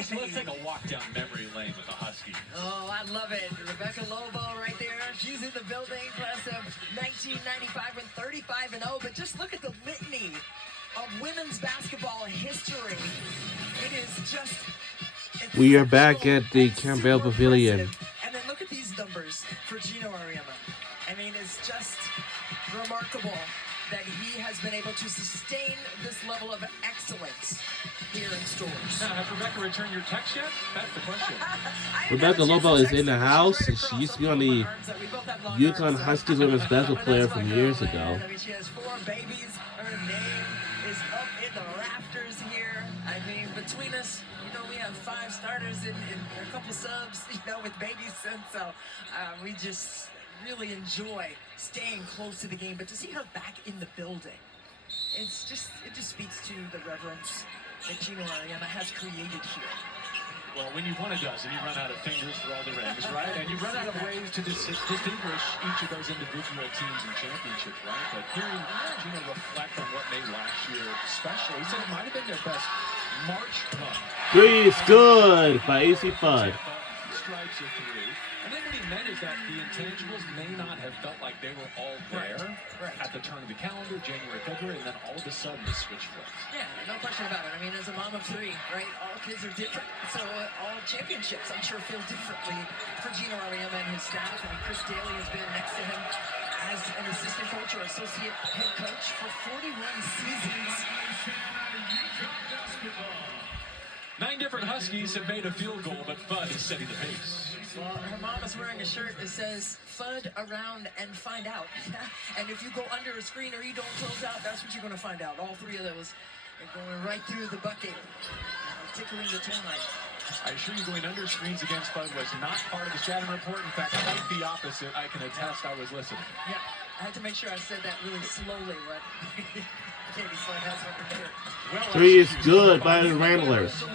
So let's take a walk down memory lane with the Huskies. Oh, I love it. Rebecca Lobo right there. She's in the building. Class of 1995 and 35-0. But just look at the litany of women's basketball history. It is just... We are back at the Campbell Pavilion. And then look at these numbers for Geno Auriemma. I mean, it's just remarkable that he has been able to sustain this level of excellence here in stores. Now, has Rebecca returned your text yet? That's the question. Rebecca Lobo is in the house. She used to be on the UConn Huskies women's basketball player from years ago. I mean, she has 4 babies. Her name is up in the rafters here. I mean, between us, you know, we have 5 starters and a couple subs, you know, with babies. And so we just really enjoy staying close to the game. But to see her back in the building, it just speaks to the reverence that Geno Auriemma has created here. Well, when you've won a dozen, you run out of fingers for all the rings, right? And you run out of ways to distinguish each of those individual teams and championships, right? But hearing Geno reflect on what made last year special, he said it might have been their best March run. 3 is good by AC Fudd. Strikes a 3. And then what he meant is that the intangibles may not have felt like they were all there at the turn of the calendar, January, February, and then all of a sudden the switch flipped. Yeah, no question about it. I mean, as a mom of 3, right, all kids are different. So all championships, I'm sure, feel differently for Geno Auriemma and his staff. I mean, Chris Daly has been next to him as an assistant coach or associate head coach for 41 seasons. 9 different Huskies have made a field goal, but Fudd is setting the pace. Well, her mom is wearing a shirt that says, "Fudd around and find out." And if you go under a screen or you don't close out, that's what you're going to find out. All 3 of those are going right through the bucket, tickling the toe line. I assure you, going under screens against Fudd was not part of the Stratum report. In fact, quite the opposite. I can attest I was listening. Yeah, I had to make sure I said that really slowly, but Katie Floyd has one for sure. Well, 3 is good by the Ramblers. Who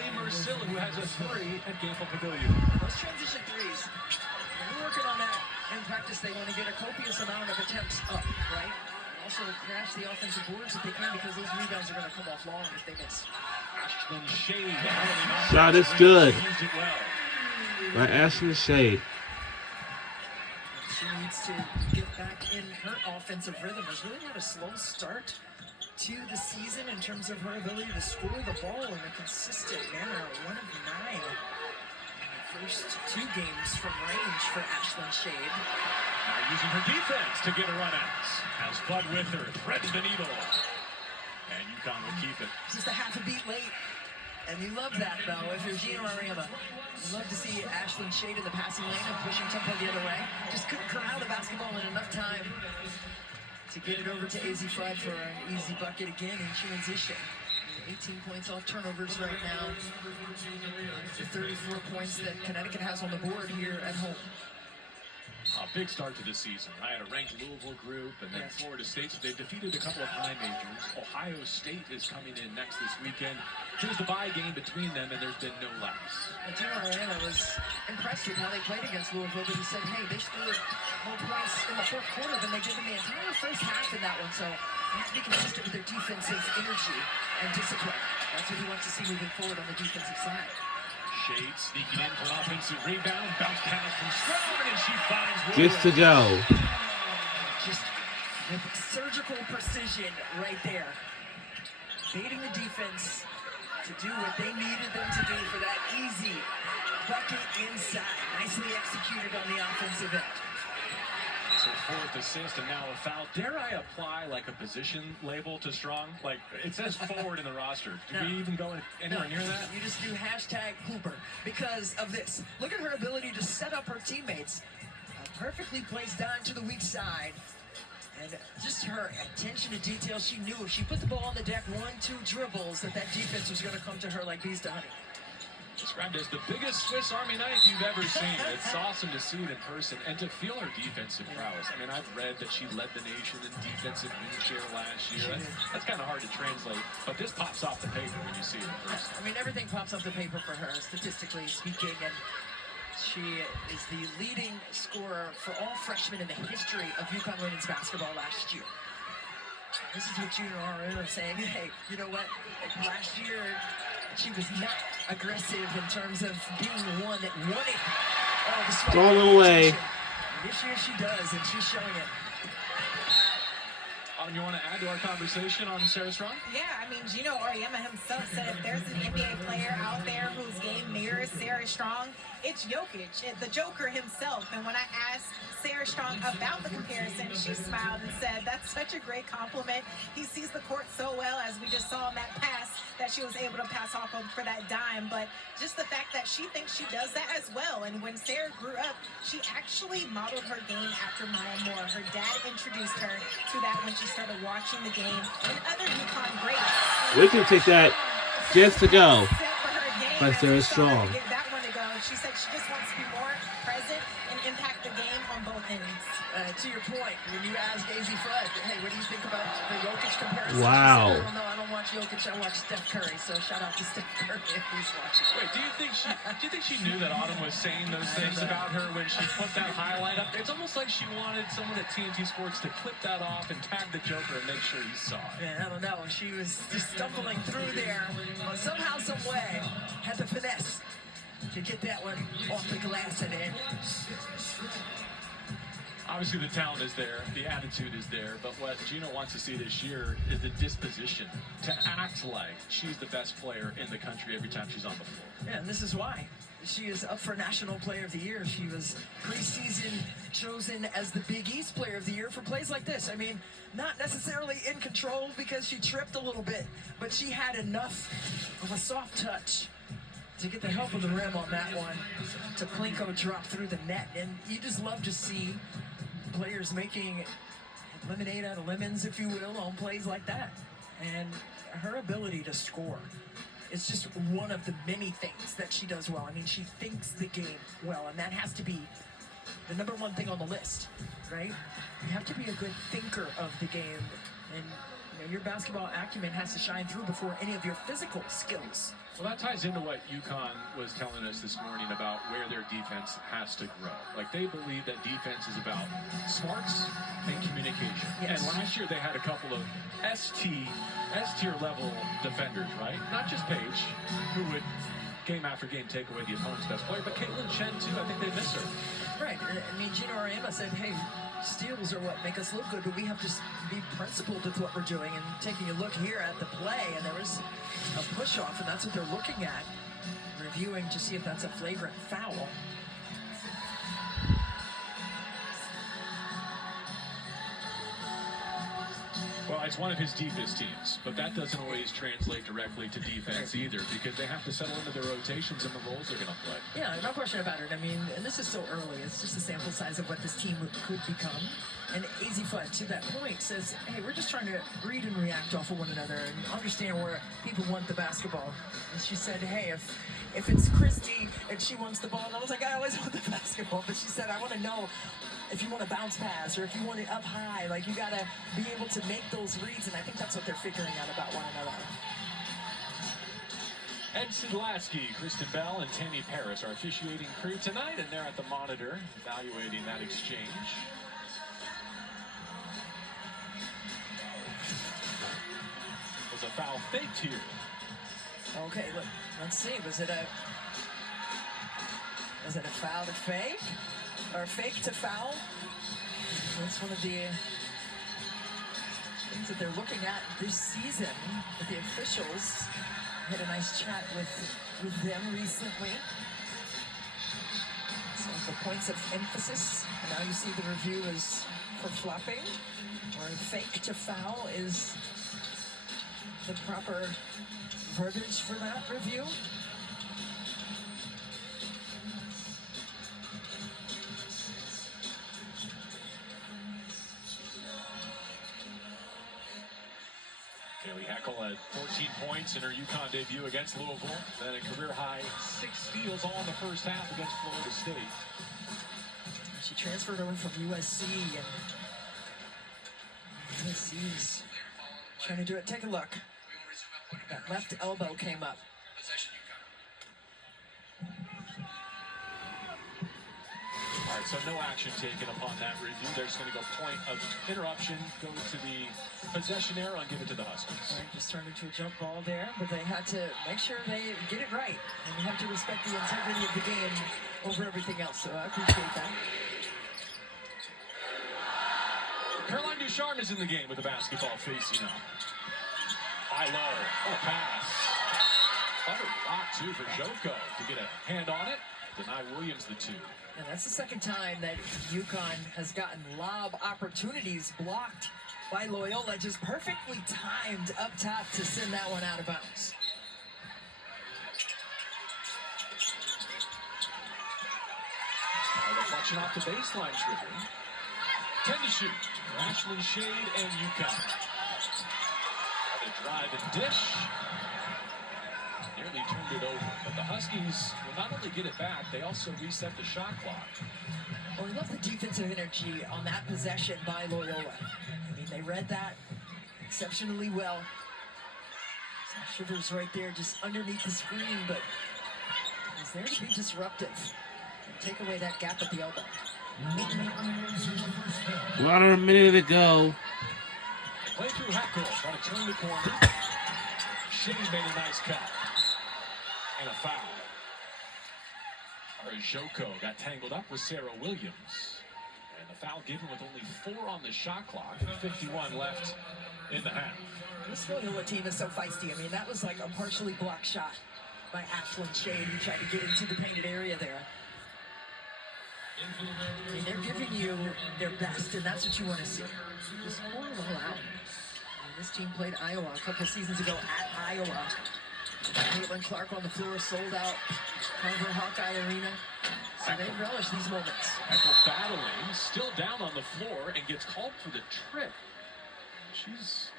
has a 3 at Gamble Pavilion. Those transition 3s, we're working on that in practice. They want to get a copious amount of attempts up, right? Also crash the offensive boards if they can, because those rebounds are going to come off long if they miss. Ashlyn Shade. Shot is good Used it well. by Ashlyn Shade. She needs to get back in her offensive rhythm. Has really had a slow start to the season in terms of her ability to score the ball in a consistent manner. 1 of 9 in the first 2 games from range for Ashlyn Shade. Now using her defense to get a run out. As Fudd with her threads the needle. And UConn will keep it. Just a half a beat late. And you love that, though, if you're Geno Auriemma. You love to see Ashlyn Shade in the passing lane and pushing tempo the other way. Just couldn't corral the basketball in enough time to get it over to AZ Fudd for an easy bucket again in transition. 18 points off turnovers right now. The 34 points that Connecticut has on the board here at home. A big start to the season. I had a ranked Louisville group, and then Florida State. So they've defeated a couple of high majors. Ohio State is coming in next this weekend. Here's the bye game between them, and there's been no lapse. Geno Auriemma was impressed with how they played against Louisville, but he said, hey, they scored more points in the 4th quarter than they did in the entire first half in that one. So they have to be consistent with their defensive energy and discipline. That's what he wants to see moving forward on the defensive side. Shade sneaking in for an offensive rebound. Bounce pass from Strong, and she finds Woodward. Gets to go. Just with surgical precision right there. Baiting the defense to do what they needed them to do for that easy bucket inside. Nicely executed on the offensive end. So 4th assist and now a foul. Dare I apply like a position label to Strong? Like, it says forward in the roster. Do we even go anywhere near that? You just do #Hooper because of this. Look at her ability to set up her teammates. Perfectly placed down to the weak side. And just her attention to detail. She knew if she put the ball on the deck, 1-2 dribbles, that defense was going to come to her like bees to honey. Described as the biggest Swiss Army knife you've ever seen. It's awesome to see it in person and to feel her defensive prowess. I mean, I've read that she led the nation in defensive win share last year. That's kind of hard to translate, but this pops off the paper when you see it in person. I mean, everything pops off the paper for her, statistically speaking, and she is the leading scorer for all freshmen in the history of UConn women's basketball last year. This is what Geno Auriemma is saying. Hey, you know what? Last year, She was not aggressive in terms of being one that wanted all the smoke. Throw it away. This year she does, and she's showing it. You want to add to our conversation on Sarah Strong? Yeah, I mean, Gino Auriemma himself said if there's an NBA player out there whose game mirrors Sarah Strong, it's Jokic, the Joker himself. And when I asked Sarah Strong about the comparison, she smiled and said, that's such a great compliment. He sees the court so well, as we just saw in that pass, that she was able to pass off for that dime. But just the fact that she thinks she does that as well. And when Sarah grew up, she actually modeled her game after Maya Moore. Her dad introduced her to that when she started watching the game and other UConn greats. We can take that just to go by But Sarah Strong. Give that one to go. She said she just wants to be more present and impact the game on both ends. To your point, when you ask Daisy Flood, hey, what do you think about the Jokic comparison? Wow. She said, I don't watch Jokic, I watch Steph Curry. So shout out to Steph Curry if he's watching. Wait, do you think she knew that Autumn was saying those things about her when she put that highlight up? It's almost like she wanted someone at TNT Sports to clip that off and tag the Joker and make sure he saw it. Yeah, I don't know. She was just stumbling through there, but somehow, some way, had the finesse to get that one off the glass and in. Obviously, the talent is there, the attitude is there, but what Gino wants to see this year is the disposition to act like she's the best player in the country every time she's on the floor. Yeah, and this is why. She is up for National Player of the Year. She was preseason chosen as the Big East Player of the Year for plays like this. I mean, not necessarily in control because she tripped a little bit, but she had enough of a soft touch to get the help of the rim on that one, to Plinko drop through the net. And you just love to see players making lemonade out of lemons, if you will, on plays like that. And her ability to score is just one of the many things that she does well. I mean, she thinks the game well, and that has to be the number one thing on the list, right? You have to be a good thinker of the game, and your basketball acumen has to shine through before any of your physical skills. Well, that ties into what UConn was telling us this morning about where their defense has to grow. Like, they believe that defense is about smarts and communication. Yes. And last year they had a couple of S-tier level defenders, right? Not just Paige, who would game after game take away the opponent's best player, but Caitlin Chen too. I think they miss her. Right. I mean, Gino Auriemma said, hey, steals are what make us look good, but we have to be principled with what we're doing. And taking a look here at the play, and there was a push-off, and that's what they're looking at, reviewing to see if that's a flagrant foul. Well, it's one of his deepest teams, but that doesn't always translate directly to defense either, because they have to settle into their rotations and the roles they're going to play. Yeah, no question about it. I mean, and this is so early. It's just a sample size of what this team could become. And AZ Flood, to that point, says, hey, we're just trying to read and react off of one another and understand where people want the basketball. And she said, hey, if it's Christy and she wants the ball, and I was like, I always want the basketball. But she said, I want to know if you want to bounce pass or if you want it up high. Like, you got to be able to make those reads, and I think that's what they're figuring out about one another. Ed Sidlasky, Kristen Bell, and Tammy Paris are officiating crew tonight, and they're at the monitor evaluating that exchange. Was a foul faked here. Okay, look, let's see. Was it a foul to fake? Or fake to foul? That's one of the things that they're looking at this season with the officials. Had a nice chat with them recently. Some of the points of emphasis. And now you see the review is for flopping, or fake to foul is the proper verbiage for that review. Kaylee Heckel had 14 points in her UConn debut against Louisville. Then a career-high 6 steals all in the first half against Florida State. She transferred over from USC, and USC's trying to do it. Take a look. That left elbow came up. All right, So no action taken upon that review. They're just going to go point of interruption, go to the possession arrow, and give it to the Huskies. Right, just turned into a jump ball there, but they had to make sure they get it right. And you have to respect the integrity of the game over everything else. So I appreciate that. Caroline Ducharme is in the game with the basketball facing up. High low. What a pass. Butter block, too, for Joko to get a hand on it. Deny Williams the 2. And that's the second time that UConn has gotten lob opportunities blocked by Loyola. Just perfectly timed up top to send that one out of bounds. A reflection off the baseline trigger. 10 to shoot. Ashlyn Shade and UConn. The drive and dish. Nearly turned it over. But the Huskies will not only get it back, they also reset the shot clock. Well, we love the defensive energy on that possession by Loyola. I mean, they read that exceptionally well. Shivers right there just underneath the screen, but he's there to be disruptive. Take away that gap at the elbow. Under a minute to go. Play through Hackle, trying to turn the corner. Shade made a nice cut. And a foul. Joko got tangled up with Sarah Williams. And the foul given with only 4 on the shot clock and 51 left in the half. This Loyola team is so feisty. I mean, that was like a partially blocked shot by Ashlyn Shade, who tried to get into the painted area there. I mean, they're giving you their best, and that's what you want to see. Just pour it all out. I mean, this team played Iowa a couple seasons ago at Iowa. Caitlin Clark on the floor, sold out Carver Hawkeye Arena. So they relish these moments. Echo battling, still down on the floor, and gets called for the trip. She's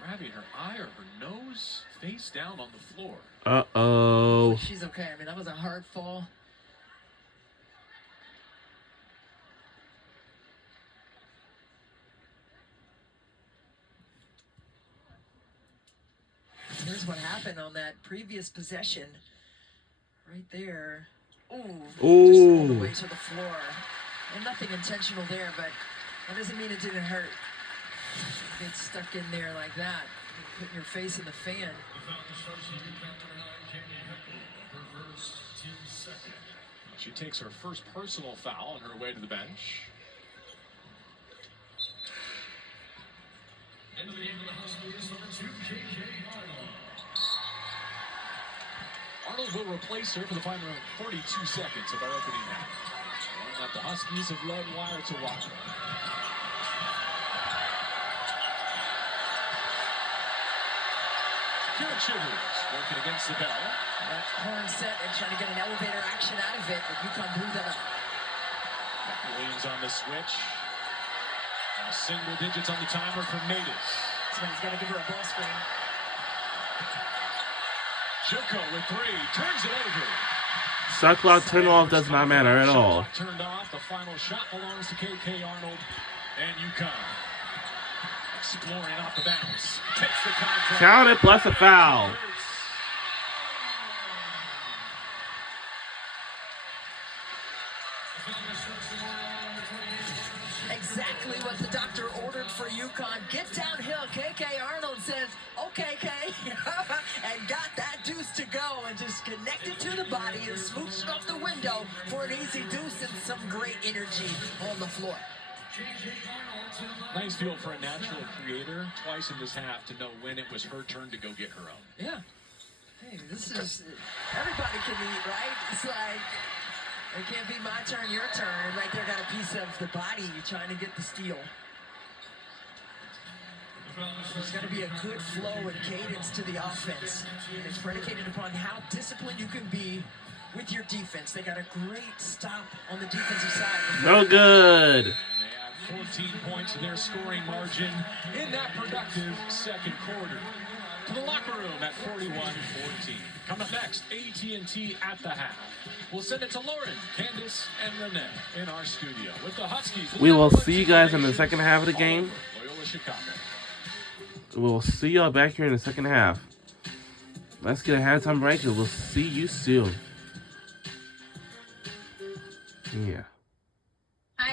grabbing her eye or her nose face down on the floor. Uh-oh. She's okay. I mean, that was a hard fall. Here's what happened on that previous possession. Right there. Ooh. Just all the way to the floor. And nothing intentional there, but that doesn't mean it didn't hurt. Get stuck in there like that. Putting your face in the fan. She takes her first personal foul on her way to the bench. Into the game of the Huskies, number 2, KK Arnold. Arnold will replace her for the final 42 seconds of our opening half. One that the Huskies have led wire to wire. Kira Chivers working against the bell. That horn set and trying to get an elevator action out of it, but UConn blew that up. Williams on the switch. And single digits on the timer for Matus. Somebody's got to give her a ball screen. Joko with 3, turns it over. Shot clock turn off does not matter at all. Shot clock turned off. The final shot belongs to KK Arnold and UConn. Exploring off the bounce. Takes the contact. Count it plus a foul. Exactly what the doctor ordered for UConn. Get downhill. KK Arnold says, okay, K. And got that deuce to go and just connected to the body and smooched off the window for an easy deuce and some great energy on the floor. Nice feel for a natural creator twice in this half to know when it was her turn to go get her own. Yeah. Hey, this is, everybody can eat, right? It's like, it can't be my turn, your turn. Right there, got a piece of the body trying to get the steal. There's got to be a good flow and cadence to the offense. And it's predicated upon how disciplined you can be with your defense. They got a great stop on the defensive side. No good. And they have 14 points in their scoring margin in that productive second quarter. To the locker room at 41-14. Coming up next, AT&T at the half. We'll send it to Lauren, Candace, and Renee in our studio with the Huskies. We will see you guys in the second half of the game. Loyola Chicago. We'll see y'all back here in the second half. Let's get a halftime break and we'll see you soon. Yeah.